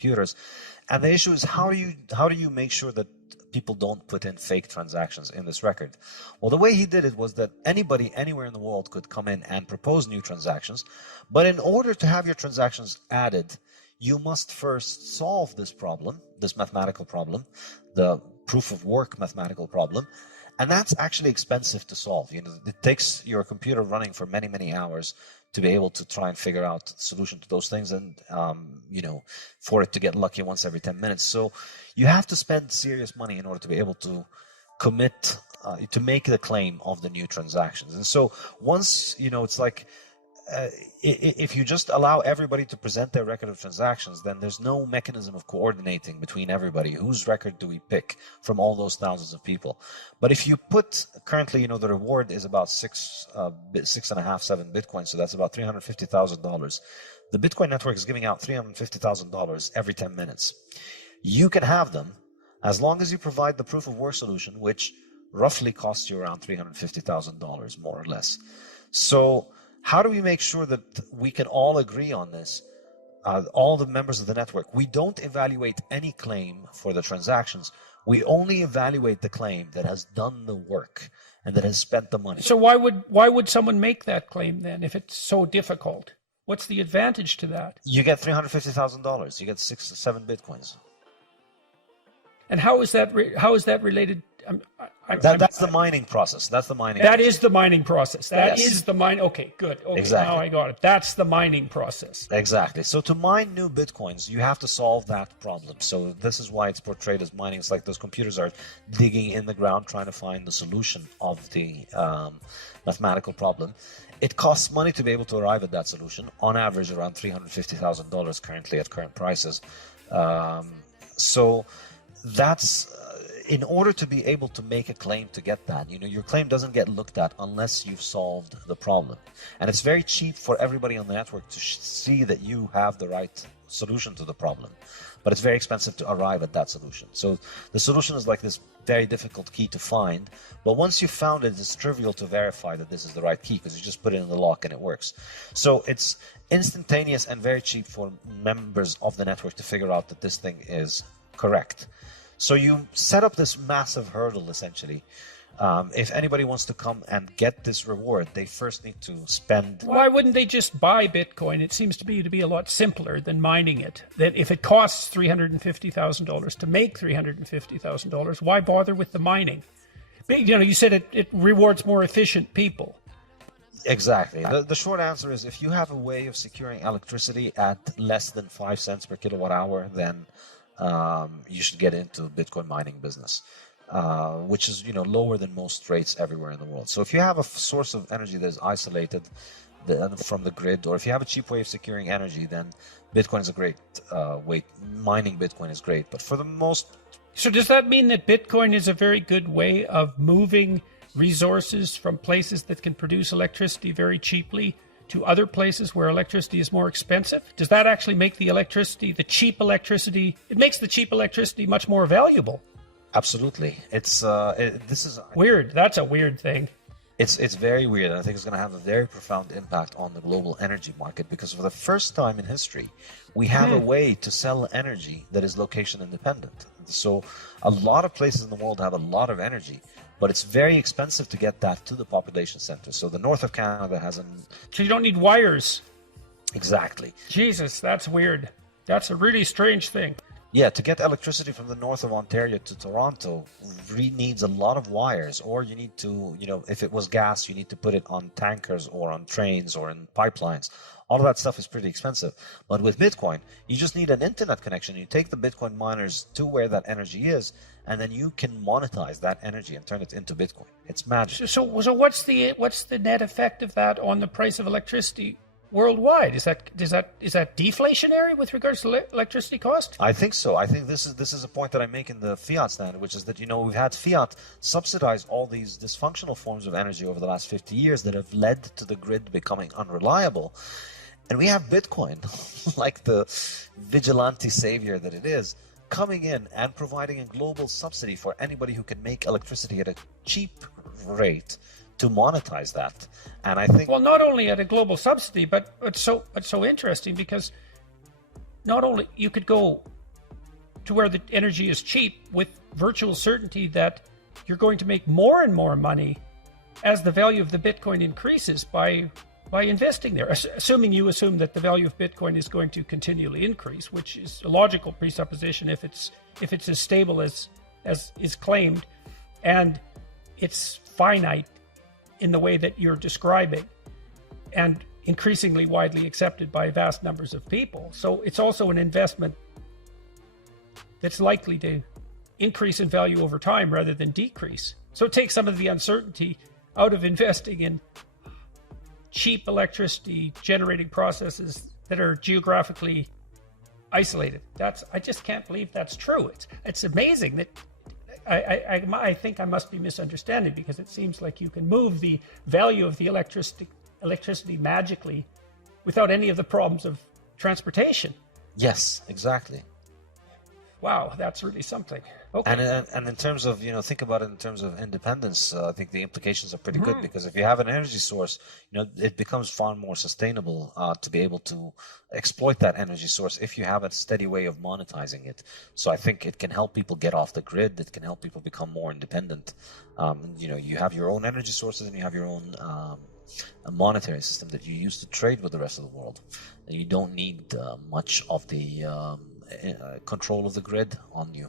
computers. And the issue is how do you make sure that people don't put in fake transactions in this record? Well, the way he did it was that anybody anywhere in the world could come in and propose new transactions. But in order to have your transactions added, you must first solve this problem, this mathematical problem, the proof of work mathematical problem. And that's actually expensive to solve. You know, it takes your computer running for many, many hours to be able to try and figure out the solution to those things, and you know, for it to get lucky once every 10 minutes. So you have to spend serious money in order to be able to commit to make the claim of the new transactions. And so once, you know, it's like if you just allow everybody to present their record of transactions, then there's no mechanism of coordinating between everybody. Whose record do we pick from all those thousands of people? But if you put currently, you know, the reward is about 6.5, 7 Bitcoin. So that's about $350,000. The Bitcoin network is giving out $350,000 every 10 minutes. You can have them as long as you provide the proof of work solution, which roughly costs you around $350,000, more or less. So how do we make sure that we can all agree on this? All the members of the network, we don't evaluate any claim for the transactions. We only evaluate the claim that has done the work and that has spent the money. So why would someone make that claim then if it's so difficult? What's the advantage to that? You get $350,000. You get 6 or 7 Bitcoins. And how is that related? That's the mining process. That's the mining. That is the mining process. That Yes. is the mine. Okay, good. Okay, Exactly. now I got it. That's the mining process. Exactly. So to mine new Bitcoins, you have to solve that problem. So this is why it's portrayed as mining. It's like those computers are digging in the ground trying to find the solution of the mathematical problem. It costs money to be able to arrive at that solution, on average around $350,000 currently at current prices. So that's in order to be able to make a claim to get that, you know, your claim doesn't get looked at unless you've solved the problem. And it's very cheap for everybody on the network to see that you have the right solution to the problem. But it's very expensive to arrive at that solution. So the solution is like this very difficult key to find. But once you've found it, it's trivial to verify that this is the right key because you just put it in the lock and it works. So it's instantaneous and very cheap for members of the network to figure out that this thing is correct. So you set up this massive hurdle, essentially. If anybody wants to come and get this reward, they first need to spend... Why wouldn't they just buy Bitcoin? It seems to be a lot simpler than mining it. That if it costs $350,000 to make $350,000, why bother with the mining? You know, you said it rewards more efficient people. Exactly. The short answer is if you have a way of securing electricity at less than 5 cents per kilowatt hour, then you should get into Bitcoin mining business, which is, you know, lower than most rates everywhere in the world. So if you have a source of energy that is isolated from the grid, or if you have a cheap way of securing energy, then Bitcoin is a great way. Mining Bitcoin is great, but for the most... So does that mean that Bitcoin is a very good way of moving resources from places that can produce electricity very cheaply to other places where electricity is more expensive? Does that actually make the electricity, the cheap electricity, it makes the cheap electricity much more valuable? Absolutely. It's this is weird. That's a weird thing. It's very weird. I think it's going to have a very profound impact on the global energy market because for the first time in history, we have a way to sell energy that is location independent. So a lot of places in the world have a lot of energy, but it's very expensive to get that to the population center. So the north of Canada has an... So you don't need wires. Exactly. Jesus, that's weird. That's a really strange thing. Yeah, to get electricity from the north of Ontario to Toronto needs a lot of wires, or you need to, you know, if it was gas, you need to put it on tankers or on trains or in pipelines. All of that stuff is pretty expensive. But with Bitcoin, you just need an internet connection. You take the Bitcoin miners to where that energy is, and then you can monetize that energy and turn it into Bitcoin. It's magic. So what's the net effect of that on the price of electricity worldwide? Is that deflationary with regards to electricity cost? I think so. I think this is a point that I make in the fiat standard, which is that, you know, we've had fiat subsidize all these dysfunctional forms of energy over the last 50 years that have led to the grid becoming unreliable. And we have Bitcoin, like the vigilante savior that it is, coming in and providing a global subsidy for anybody who can make electricity at a cheap rate to monetize that. And I think... Well, not only at a global subsidy, but it's so interesting because not only you could go to where the energy is cheap with virtual certainty that you're going to make more and more money as the value of the Bitcoin increases by investing there, assuming you assume that the value of Bitcoin is going to continually increase, which is a logical presupposition if it's as stable as is claimed, and it's finite in the way that you're describing, and increasingly widely accepted by vast numbers of people. So it's also an investment that's likely to increase in value over time rather than decrease. So it takes some of the uncertainty out of investing in cheap electricity generating processes that are geographically isolated. I just can't believe that's true. It's amazing that I think I must be misunderstanding, because it seems like you can move the value of the electricity magically without any of the problems of transportation. Yes, exactly. Wow, that's really something. Okay. And in terms of, think about it in terms of independence, I think the implications are pretty good, because if you have an energy source, it becomes far more sustainable to be able to exploit that energy source if you have a steady way of monetizing it. So I think it can help people get off the grid. It can help people become more independent. You have your own energy sources, and you have your own a monetary system that you use to trade with the rest of the world. And you don't need much of the control of the grid on you,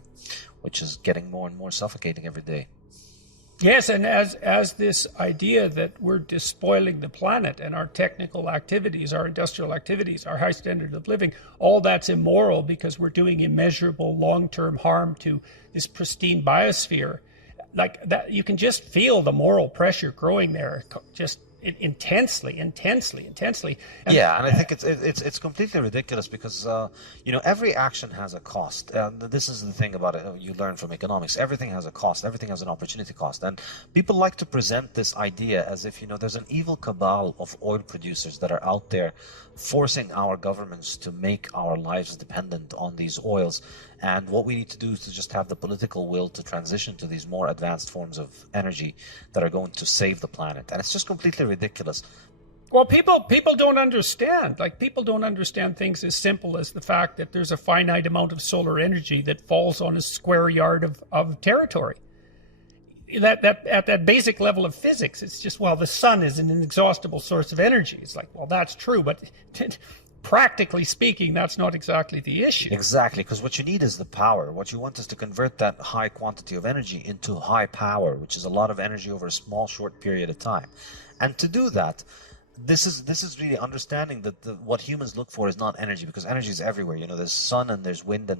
which is getting more and more suffocating every day. Yes, and as this idea that we're despoiling the planet, and our technical activities, our industrial activities, our high standard of living, all that's immoral because we're doing immeasurable long-term harm to this pristine biosphere, like that, you can just feel the moral pressure growing there, just intensely. And Yeah, and I think it's completely ridiculous, because every action has a cost. This is the thing about it. You learn from economics. Everything has a cost. Everything has an opportunity cost. And people like to present this idea as if there's an evil cabal of oil producers that are out there forcing our governments to make our lives dependent on these oils. And what we need to do is to just have the political will to transition to these more advanced forms of energy that are going to save the planet. And it's just completely ridiculous. Well, people don't understand. Like, people don't understand things as simple as the fact that there's a finite amount of solar energy that falls on a square yard of territory. That at that basic level of physics, it's just, well, the sun is an inexhaustible source of energy. It's like, well, that's true, but practically speaking, that's not exactly the issue. Exactly, because what you need is the power. What you want is to convert that high quantity of energy into high power, which is a lot of energy over a small, short period of time. And to do that, this is really understanding that what humans look for is not energy, because energy is everywhere. There's sun and there's wind and all